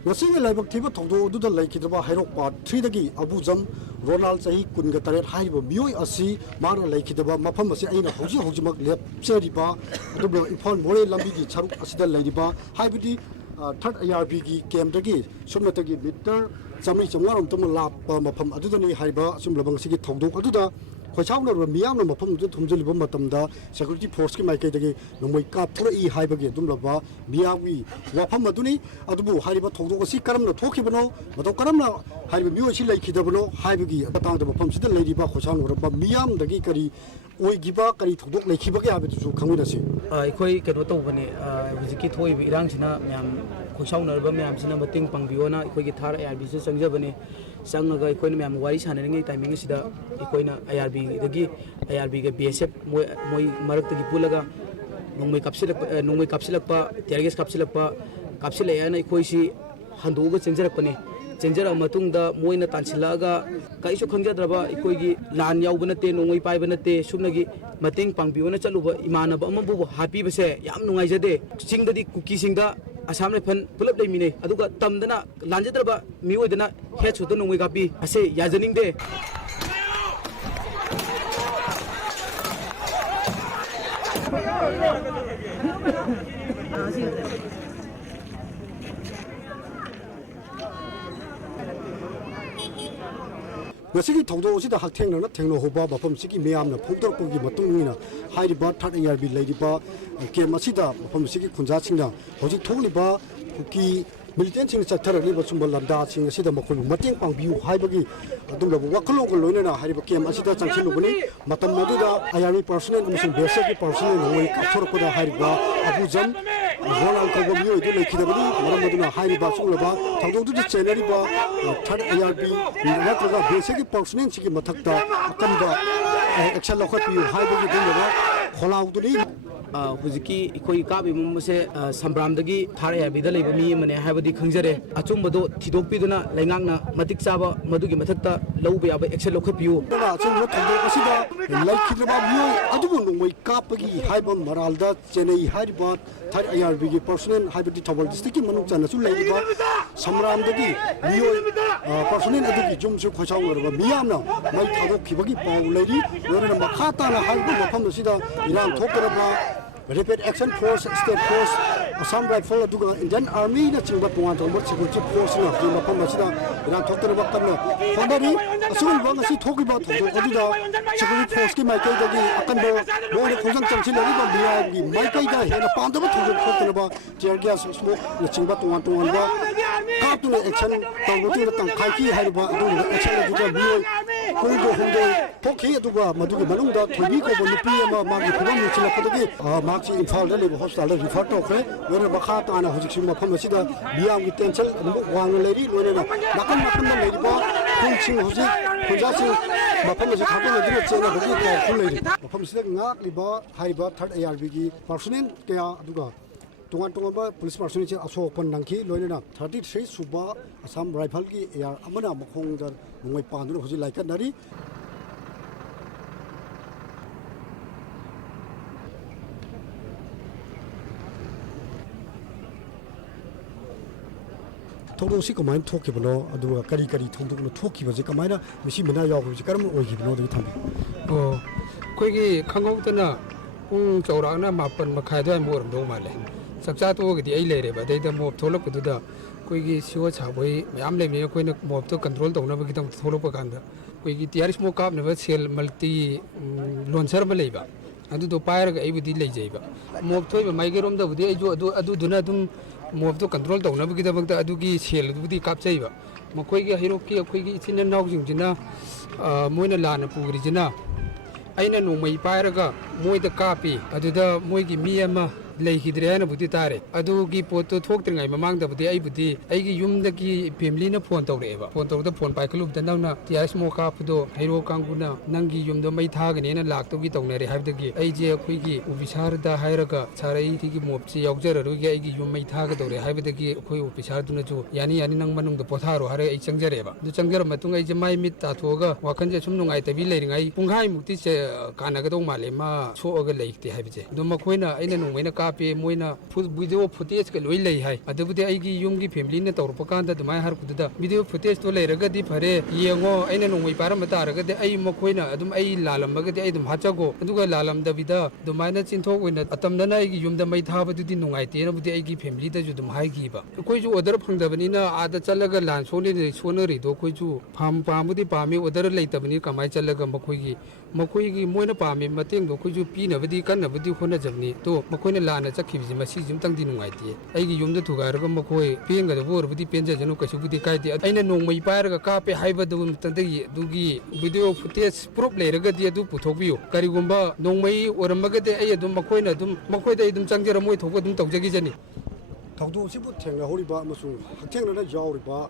Ngasi laibak thiba thongdo duda laikidaba hairok part 3 dagi abujam Ronald Chahi kunga taret haiba mioi asi mara laikidaba mafam asi aina hoji mak lep cheriba aduba Imphal More lambi gi charuk asida lairiba haibidi third ARB gi camp dagi somnatagi meter chamri chamwaram tum lap mafam adudani haiba sum labang sigi thongdo aduda khoichawna ro miyamna mafam du thumjeliba matamda security force ki maikai dagi nomoi ka thura I haibagi dum laba miyami wafam aduni adubu haiba thongdo asi karamna thokibano mato karamna haiba mioi si laikidabano haibagi atangda mafam sida lairiba khoichawna ro miyam dagi kari oigiba kari thongdok laikibagi habidu khangwinasi ꯑꯩꯈꯣꯏ ꯀꯩꯅꯣ ꯇꯧꯕꯅꯤ ꯍꯧꯖꯤꯛꯀꯤ ꯊꯣꯛꯏꯕ ꯏꯔꯥꯡꯁꯤꯅ ꯃꯌꯥꯝ ꯈꯣꯏꯁꯥꯎꯅꯔꯕ ꯃꯌꯥꯝꯁꯤꯅ ꯃꯇꯦꯡ ꯄꯥꯡꯕꯤꯌꯣꯅ ꯑꯩꯈꯣꯏꯒꯤ ꯊꯥꯔ ARBꯁꯤꯗ ꯆꯪꯖꯕꯅꯤ ꯆꯪꯉꯒ ꯑꯩꯈꯣꯏꯅ ꯃꯌꯥꯝ ꯋꯥꯔꯤ ꯁꯥꯟꯅꯔꯤꯉꯩ ꯇꯥꯏꯃꯤꯡ ꯑꯁꯤꯗ ꯑꯩꯈꯣꯏꯅ ARBꯒ BSF ꯃꯣꯏ ꯃꯔꯛꯇꯒꯤ ꯄꯨꯜꯂꯒ ꯅꯣꯡꯃꯩ ꯀꯥꯞꯁꯤꯜꯂꯛꯄ ꯇꯤꯌꯔꯒꯦꯁ ꯀꯥꯞꯁꯤꯜꯂꯛꯑꯦꯅ ꯑꯩꯈꯣꯏꯁꯤ ꯍꯟꯗꯣꯛꯑꯒ ꯆꯦꯟꯖꯔꯛꯄꯅꯤ ꯆꯦꯟꯖꯔꯛꯑ ꯃꯇꯨꯡꯗ ꯃꯣꯏꯅ ꯇꯥꯟꯁꯤꯜꯂꯛꯑꯒ ꯀꯔꯤꯁꯨ ꯈꯪꯖꯗ꯭ꯔꯕ ꯑꯩꯈꯣꯏꯒꯤ ꯂꯥꯟ ꯌꯥꯎꯕ ꯅꯠꯇꯦ ꯅꯣꯡꯃꯩ ꯄꯥꯏꯕ ꯅꯠꯇꯦ ꯁꯨꯝꯅꯒꯤ ꯃꯇꯦꯡ ꯄꯥꯡꯕꯤꯌꯣꯅ ꯆꯠꯂꯨꯕ ꯏꯃꯥꯟꯅꯕ ꯑꯃꯕꯨ ꯍꯥꯠꯄꯤꯕꯁꯦ ꯌꯥꯝ ꯅꯨꯡꯉꯥꯏꯖꯗꯦ ꯆꯤꯡꯗꯗꯤ ꯀꯨꯀꯤꯁꯤꯡꯗ ꯑꯁꯥꯝ ꯔꯥꯏꯐꯜ ꯄꯨꯂꯞ ꯂꯩꯃꯤꯟꯅꯩ ꯑꯗꯨꯒ ꯇꯝꯗꯅ ꯂꯥꯟꯖꯗ꯭ꯔꯕ ꯃꯤꯑꯣꯏꯗꯅ ꯍꯦꯗ ꯁꯣꯠꯇ ꯅꯣꯡꯃꯩ ꯀꯥꯞꯄꯤ ꯑꯁꯦ ꯌꯥꯖꯅꯤꯡꯗꯦ Ngasigi thongdo sida hakthengna thengno hoba mafam sigi meyamna phongtorpgi matungina hairiba third ARB lairiba kem asida mafam sigi khunja singna hojik thongliba kuki militant sing chatharali basumba lamda sing asida makhul mateng pangbiu haibagi adumla wakalong loinena hairiba kem asida changsilubani matam maduda ARB personnel amasung basic personnel ngoi kapsorkoda hairiba abujam Ronald Kagomio idu lekidabani marammaduna hairiba sunglaba thongdo chenariba third ARB natraga basic personnel sigi mathakta akamba action lokhatpiu haibagi dungaba kholauduni ꯍꯧꯖꯤꯛꯀꯤ ꯑꯩꯈꯣꯏ ꯀꯥꯞꯂꯤꯕ ꯃꯁꯦ ꯁꯝꯕ꯭ꯔꯥꯝꯗꯒꯤ ꯊꯥꯔ ARBꯗ ꯂꯩꯕ ꯃꯤ ꯑꯃꯅꯦ ꯍꯥꯏꯕꯗꯤ ꯈꯪꯖꯔꯦ ꯑꯆꯨꯝꯕꯗꯣ ꯊꯤꯗꯣꯛꯄꯤꯗꯨꯅ ꯂꯩꯉꯥꯛꯅ ꯃꯇꯤꯛ ꯆꯥꯕ ꯃꯗꯨꯒꯤ ꯃꯊꯛꯇ ꯂꯧꯕ ꯌꯥꯕ ꯑꯦꯛꯁꯟ ꯂꯧꯈꯠꯄꯤꯌꯨ ꯑꯆꯨꯝꯕ ꯊꯧꯗꯣꯛ ꯑꯁꯤꯗ ꯂꯩꯈꯤꯗ꯭ꯔꯕ ꯃꯤꯑꯣꯏ ꯑꯗꯨꯕꯨ ꯅꯣꯡꯃꯩ ꯀꯥꯞꯄꯒꯤ ꯍꯥꯏꯕ ꯃꯔꯥꯜꯗ ꯆꯦꯟꯅꯩ ꯍꯥꯏꯔꯤꯕ ꯊꯥꯔ ARBꯒꯤ ꯄꯔꯁꯣꯅꯦꯜ ꯍꯥꯏꯕꯗꯤ ꯊꯧꯕꯥꯜ ꯗꯤꯁꯇ꯭ꯔꯤꯛꯀꯤ ꯃꯅꯨꯡ ꯆꯟꯅꯁꯨ ꯂꯩꯔꯤꯕ ꯁꯝꯔꯥꯝꯗꯒꯤ ꯃꯤꯑꯣꯏ ꯄꯔꯁꯣꯅꯦꯜ ꯑꯗꯨꯒꯤ ꯌꯨꯝꯁꯨ ꯈꯣꯏꯁꯥꯎꯅꯔꯕ ꯃꯤꯌꯥꯝꯅ ꯃꯩ ꯊꯥꯗꯣꯛꯈꯤꯕꯒꯤ ꯄꯥꯎ ꯂꯩꯔꯤ ꯂꯣꯏꯅꯅ ꯃꯈꯥ ꯇꯥꯅ ꯍꯥꯏꯔꯤꯕ ꯃꯐꯝ ꯑꯁꯤꯗ ꯏꯔꯥꯡ ꯊꯣꯛꯇꯅꯕ Rapid Action Force, State Force, Assam Rifle, Indian Army, the Chingba Puanto, Security Force, and the Pamasida, and I'm talking about Honari, as soon as you talk about Security Force, Makai, Akanda, more consumption, the Makai, and a pound of talking about tear gas, smoke, the Chingba Puanto, Cartoon Action, Kaiki, Hariba, Action, Kurigo Hunde, Poki, Maduga Malunda, Tobiko, Lupia, Magi, Puan, Marchi Imphal Level Hospital, Rifato, where Bakata and Hojima Pamasida, Biam with Tencel, one lady, wherever Nakam Lady Bar, Punching Hosi, Pujasi, Mapamas, Hapana, China, Lady, Pamsina, Liba, Haiba, third ARBG, Personnel, Kaya Duga. Tuan police personnel also Pandanki, Loina, 33 Suba, Assam Rifle, Air Amana Makong, the Mumbai Pandu, Hosi like a Nari. Todosi command talkable, do a Kari talkie was a commander, Missy Manaya, which Karam or give no time. Oh, Quiggy, Kangotana, Jorana, Mapan, Makada, and more no Male. Saksato, the A lady, but they don't move to look to the Quiggy, Sewage Highway, Yamle, Queen of to control the Navigate of Tolopaganda. Quiggy, the Irish Mock up, never sell multi Lonser Maleva. And do Pyre, A with the Lajava. Mob to my gerum, the day do not move to control the Navigate Adugi Shell with the Capsava. Maquigi, Hiroki, Quiggy, it's in a housing Jina, Moinalan, Purigina. I know my Pyraga, Moy the Capi, Aduda, Moigi Miama, ꯂꯩꯈꯤꯗ꯭ꯔꯦ ꯍꯥꯏꯅꯕꯨꯗꯤ ꯇꯥꯔꯦ ꯑꯗꯨꯒꯤ ꯄꯣꯠꯇꯣ ꯊꯣꯛꯇ꯭ꯔꯤꯉꯩ ꯃꯃꯥꯡꯗꯕꯨꯗꯤ ꯑꯩꯕꯨꯗꯤ ꯑꯩꯒꯤ ꯌꯨꯝꯗꯒꯤ ꯐꯦꯃꯤꯂꯤꯅ phone ꯇꯧꯔꯛꯑꯦꯕ phone ꯇꯧꯔꯛꯇ phone ꯄꯥꯏꯈꯠꯂꯨꯕꯗ ꯅꯪꯅ tear smoke ꯀꯥꯞꯄꯗꯣ ꯍꯩꯔꯣ ꯀꯥꯡꯕꯨꯅ ꯅꯪꯒꯤ ꯌꯨꯝꯗꯣ ꯃꯩ ꯊꯥꯒꯅꯦꯅ ꯂꯥꯛꯇꯧꯒꯤ ꯇꯧꯅꯔꯦ ꯍꯥꯏꯕꯗꯒꯤ ꯑꯩꯁꯦ ꯑꯩꯈꯣꯏꯒꯤ ꯑꯣꯐꯤꯁꯥꯔꯗ ꯍꯥꯏꯔꯒ ꯁꯥꯔ ꯑꯩꯒꯤ ꯃꯣꯞꯁꯤ ꯌꯥꯎꯖꯔꯔꯣꯏꯒꯦ ꯑꯩꯒꯤ ꯌꯨꯝ ꯃꯩ ꯊꯥꯒꯗꯧꯔꯦ ꯍꯥꯏꯕꯗꯒꯤ ꯑꯩꯈꯣꯏ ꯑꯣꯐꯤꯁꯥꯔꯗꯨꯅꯁꯨ ꯌꯥꯅꯤ ꯌꯥꯅꯤ ꯅꯪ ꯃꯅꯨꯡꯗ ꯄꯣꯊꯥꯔꯣ ꯍꯥꯏꯔꯒ ꯑꯩ ꯆꯪꯖꯔꯦꯕ ꯑꯗꯨ ꯆꯪꯖꯔ ꯃꯇꯨꯡ ꯑꯩꯁꯦ ꯃꯥꯏ ꯃꯤꯠ ꯇꯥꯊꯣꯛꯑꯒ ꯋꯥꯈꯟꯁꯦ ꯁꯨꯝ ꯅꯨꯡꯉꯥꯏꯇꯕꯤ ꯂꯩꯔꯤꯉꯩ ꯄꯨꯡꯈꯥꯏꯃꯨꯛꯇꯤ ꯀꯥꯟꯅꯒꯗꯧ ꯃꯥꯜꯂꯦ ꯃꯥ ꯁꯣꯛꯑꯒ ꯂꯩꯇꯦ ꯍꯥꯏꯕꯁꯦ ꯑꯗꯣ ꯃꯈꯣꯏꯅ ꯑꯩꯅ ꯅꯣꯡꯃꯩꯅ ꯀꯥꯞꯄꯦ ꯃꯣꯏꯅ ꯚꯤꯗꯤꯑꯣ ꯐꯨꯇꯦꯖꯀ ꯂꯣꯏ ꯂꯩ ꯍꯥꯏ ꯑꯗꯨꯕꯨꯗꯤ ꯑꯩꯒꯤ ꯌꯨꯝꯒꯤ ꯐꯦꯃꯤꯂꯤꯅ ꯇꯧꯔꯛꯄ ꯀꯥꯟꯗ ꯑꯗꯨꯃꯥꯏꯅ ꯍꯥꯏꯔꯛꯄꯗꯨꯗ ꯚꯤꯗꯤꯑꯣ ꯐꯨꯇꯦꯖꯇꯣ ꯂꯩꯔꯒꯗꯤ ꯐꯔꯦ ꯌꯦꯡꯉꯣ ꯑꯩꯅ ꯅꯣꯡꯃꯩ ꯄꯥꯏꯔꯝꯕ ꯇꯥꯔꯒꯗꯤ ꯑꯩ ꯃꯈꯣꯏꯅ ꯑꯗꯨꯝ ꯑꯩ ꯂꯥꯜꯂꯝꯃꯒꯗꯤ ꯑꯩ ꯑꯗꯨꯝ ꯍꯥꯠꯆꯒꯣ ꯑꯗꯨꯒ ꯂꯥꯜꯂꯝꯗꯕꯤꯗ ꯑꯗꯨꯃꯥꯏꯅ ꯆꯤꯟꯊꯣꯛ ꯑꯣꯏꯅ ꯑꯇꯝꯗꯅ ꯑꯩꯒꯤ ꯌꯨꯝꯗ ꯃꯩ ꯊꯥꯕꯗꯨꯗꯤ ꯅꯨꯡꯉꯥꯏꯇꯦꯅꯕꯨꯗꯤ ꯑꯩꯒꯤ ꯐꯦꯃꯤꯂꯤꯗꯁꯨ ꯑꯗꯨꯝ ꯍꯥꯏꯈꯤꯕ ꯑꯩꯈꯣꯏꯁꯨ ꯑꯣꯔꯗꯔ ꯐꯪꯗꯕꯅꯤꯅ ꯑꯥꯗ ꯆꯠꯂꯒ ꯂꯥꯟ ꯁꯣꯟꯅꯔꯤꯗꯣ ꯑꯩꯈꯣꯏꯁꯨ ꯄꯥꯝꯕꯨꯗꯤ ꯄꯥꯝꯃꯤ ꯑꯣꯔꯗꯔ ꯂꯩꯇꯕꯅꯤ ꯀꯃꯥꯏꯅ ꯆꯠꯂꯒ ꯃꯈꯣꯏꯒꯤ ꯃꯣꯏꯅ ꯄꯥꯝꯃꯤ ꯃꯇꯦꯡꯗꯣ ꯑꯩꯈꯣꯏꯁꯨ ꯄꯤꯅꯕꯗꯤ ꯀꯟꯅꯕꯨꯗꯤ ꯍꯣꯠꯅꯖꯕꯅꯤ ꯑꯗꯣ ꯃꯈꯣꯏꯅ ꯂꯥꯟꯅ ꯆꯠꯈꯤꯕꯁꯤ ꯃꯁꯤꯁꯤ ꯑꯃꯇꯪꯗꯤ ꯅꯨꯡꯉꯥꯏꯇꯦ ꯑꯩꯒꯤ ꯌꯨꯝꯗ ꯊꯨꯒꯥꯏꯔꯒ ꯃꯈꯣꯏ ꯄꯦꯟꯒꯗꯕ ꯑꯣꯏꯔꯕꯗꯤ ꯄꯦꯟꯖꯁꯅꯨ ꯀꯩꯁꯨꯕꯨꯗꯤ ꯀꯥꯏꯗꯦ ꯑꯩꯅ ꯅꯣꯡꯃꯩ ꯄꯥꯏꯔꯒ ꯀꯥꯞꯄꯦ ꯍꯥꯏꯕꯗꯨ ꯃꯇꯝꯗꯒꯤ ꯑꯗꯨꯒꯤ ꯚꯤꯗꯤꯑꯣ ꯐꯨꯇꯦꯖ ꯄ꯭ꯔꯨꯞ ꯂꯩꯔꯒꯗꯤ ꯑꯗꯨ ꯄꯨꯊꯣꯛꯄꯤꯌꯨ ꯀꯔꯤꯒꯨꯝꯕ ꯅꯣꯡꯃꯩ ꯑꯣꯏꯔꯝꯃꯒꯗꯤ ꯑꯩ ꯑꯗꯨꯝ ꯃꯈꯣꯏꯗ ꯑꯩ ꯑꯗꯨꯝ ꯆꯪꯖꯔ ꯃꯣꯏ ꯊꯣꯛꯄ ꯑꯗꯨꯝ ꯇꯧꯖꯈꯤꯖꯅꯤ ꯊꯧꯗꯣꯛ ꯑꯁꯤꯕꯨ ꯊꯦꯡꯅꯍꯧꯔꯤꯕ ꯑꯃꯁꯨꯡ ꯍꯛꯊꯦꯡꯅꯅ ꯌꯥꯎꯔꯤꯕ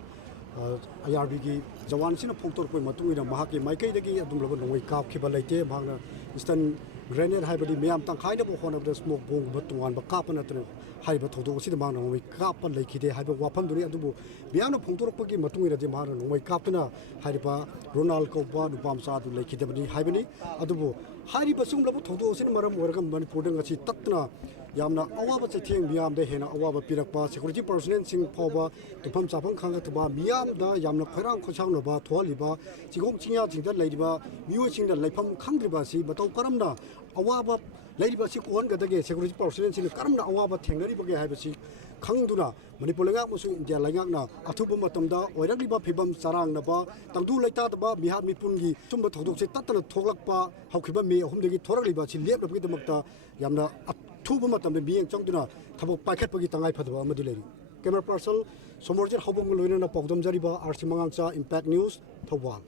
IRBꯒꯤ ꯖꯋꯥꯟꯁꯤꯅ ꯐꯣꯡꯗꯣꯔꯛꯄꯒꯤ ꯃꯇꯨꯡ ꯏꯟꯅ ꯃꯍꯥꯛꯀꯤ ꯃꯥꯏꯀꯩꯗꯒꯤ ꯑꯗꯨꯝꯂꯕ ꯅꯣꯡꯃꯩ ꯀꯥꯞꯈꯤꯕ ꯂꯩꯇꯦ ꯃꯍꯥꯛꯅ ꯏꯟꯁꯇꯟ ꯒ꯭ꯔꯦꯅꯦꯗ ꯍꯥꯏꯕꯗꯤ ꯃꯤꯌꯥꯝ ꯇꯪꯈꯥꯏꯅꯕ ꯍꯣꯠꯅꯕꯗ ꯁ꯭ꯃꯣꯛ ꯕꯣꯝꯒꯨꯝꯕ ꯇꯣꯉꯥꯟꯕ ꯀꯥꯞꯄ ꯅꯠꯇꯅ ꯍꯥꯏꯔꯤꯕ ꯊꯧꯗꯣꯛ ꯑꯁꯤꯗ ꯃꯍꯥꯛꯅ ꯅꯣꯡꯃꯩ ꯀꯥꯞꯄ ꯂꯩꯈꯤꯗꯦ ꯍꯥꯏꯕ ꯋꯥꯐꯝꯗꯨꯅꯤ ꯑꯗꯨꯕꯨ ꯃꯤꯌꯥꯝꯅ ꯐꯣꯡꯗꯣꯔꯛꯄꯒꯤ ꯃꯇꯨꯡ ꯏꯟꯅꯗꯤ ꯃꯍꯥꯛꯅ ꯅꯣꯡꯃꯩ ꯀꯥꯞꯇꯨꯅ ꯍꯥꯏꯔꯤꯕ ꯔꯣꯅꯥꯜ ꯀꯧꯕ ꯅꯨꯄꯥ ꯃꯆꯥ ꯑꯗꯨ ꯂꯩꯈꯤꯗꯕꯅꯤ ꯍꯥꯏꯕꯅꯤ ꯑꯗꯨꯕꯨ ꯍꯥꯏꯔꯤꯕ ꯁꯤꯒꯨꯝꯂꯕ ꯊꯧꯗꯣꯛ ꯑꯁꯤꯅ ꯃꯔꯝ ꯑꯣꯏꯔꯒ ꯃꯅꯤꯄꯨꯔꯗ ꯉꯁꯤ ꯇꯠꯇꯅ ꯌꯥꯝꯅ ꯑꯋꯥꯕ ꯆꯩꯊꯦꯡ ꯃꯤꯌꯥꯝꯗ ꯍꯦꯟꯅ ꯑꯋꯥꯕ ꯄꯤꯔꯛꯄ ꯁꯦꯀꯨꯔꯤꯇꯤ ꯄꯔꯁꯣꯅꯦꯜꯁꯤꯡ ꯐꯥꯎꯕ ꯇꯨꯝꯐꯝ ꯆꯥꯐꯝ ꯈꯪꯉꯛꯇꯕ ꯃꯤꯌꯥꯝꯗ ꯌꯥꯝꯅ ꯈꯣꯏꯔꯥꯡ ꯈꯣꯏꯁꯥꯎꯅꯕ ꯊꯣꯛꯍꯜꯂꯤꯕ ꯆꯤꯡꯈꯣꯡ ꯆꯤꯡꯌꯥꯁꯤꯡꯗ ꯂꯩꯔꯤꯕ ꯃꯤꯑꯣꯏꯁꯤꯡꯅ ꯂꯩꯐꯝ ꯈꯪꯗ꯭ꯔꯤꯕ ꯑꯁꯤ ꯃꯇꯧ ꯀꯔꯝꯅ ꯑꯋꯥꯕ ꯂꯩꯔꯤꯕ ꯑꯁꯤ ꯀꯣꯛꯍꯟꯒꯗꯒꯦ ꯁꯦꯀꯨꯔꯤꯇꯤ ꯄꯔꯁꯣꯅꯦꯜꯁꯤꯡꯅ ꯀꯔꯝꯅ ꯑꯋꯥꯕ ꯊꯦꯡꯅꯔꯤꯕꯒꯦ ꯍꯥꯏꯕꯁꯤ ꯈꯪꯗꯨꯅ ꯃꯅꯤꯄꯨꯔ ꯂꯩꯉꯥꯛ ꯑꯃꯁꯨꯡ ꯏꯟꯗꯤꯌꯥ ꯂꯩꯉꯥꯛꯅ ꯑꯊꯨꯕ ꯃꯇꯝꯗ ꯑꯣꯏꯔꯛꯂꯤꯕ ꯐꯤꯕꯝ ꯆꯔꯥꯡꯅꯕ ꯇꯪꯗꯨ ꯂꯩꯇꯥꯗꯕ ꯃꯤꯍꯥꯠ ꯃꯤꯄꯨꯟꯒꯤ ꯁꯨꯝꯕ ꯊꯧꯗꯣꯛꯁꯦ ꯇꯠꯇꯅ ꯊꯣꯛꯂꯛꯄ ꯍꯧꯈꯤꯕ ꯃꯦ 3ꯗꯒꯤ ꯊꯣꯔꯛꯂꯤꯕ ꯑꯁꯤ ꯂꯦꯞꯅꯕꯒꯤꯗꯃꯛꯇ ꯌꯥꯝꯅ ꯑꯊꯨꯕ ꯃꯇꯝꯗ ꯃꯤꯠꯌꯦꯡ ꯆꯪꯗꯨꯅ ꯊꯕꯛ ꯄꯥꯏꯈꯠꯄꯒꯤ ꯇꯉꯥꯏꯐꯗꯕ ꯑꯃꯗꯤ ꯂꯩꯔꯤ ꯀꯦꯃꯦꯔꯥ ꯄꯥꯔꯁꯟ ꯁꯣꯃꯣꯔꯖꯤꯠ ꯍꯧꯕꯝꯒ ꯂꯣꯏꯅꯅ ꯄꯥꯎꯗꯝꯖꯔꯤꯕ RC ꯃꯉꯥꯡꯆꯥ ꯏꯝꯄꯦꯛ ꯅ꯭ꯌꯨꯁ ꯊꯧꯕꯥꯜ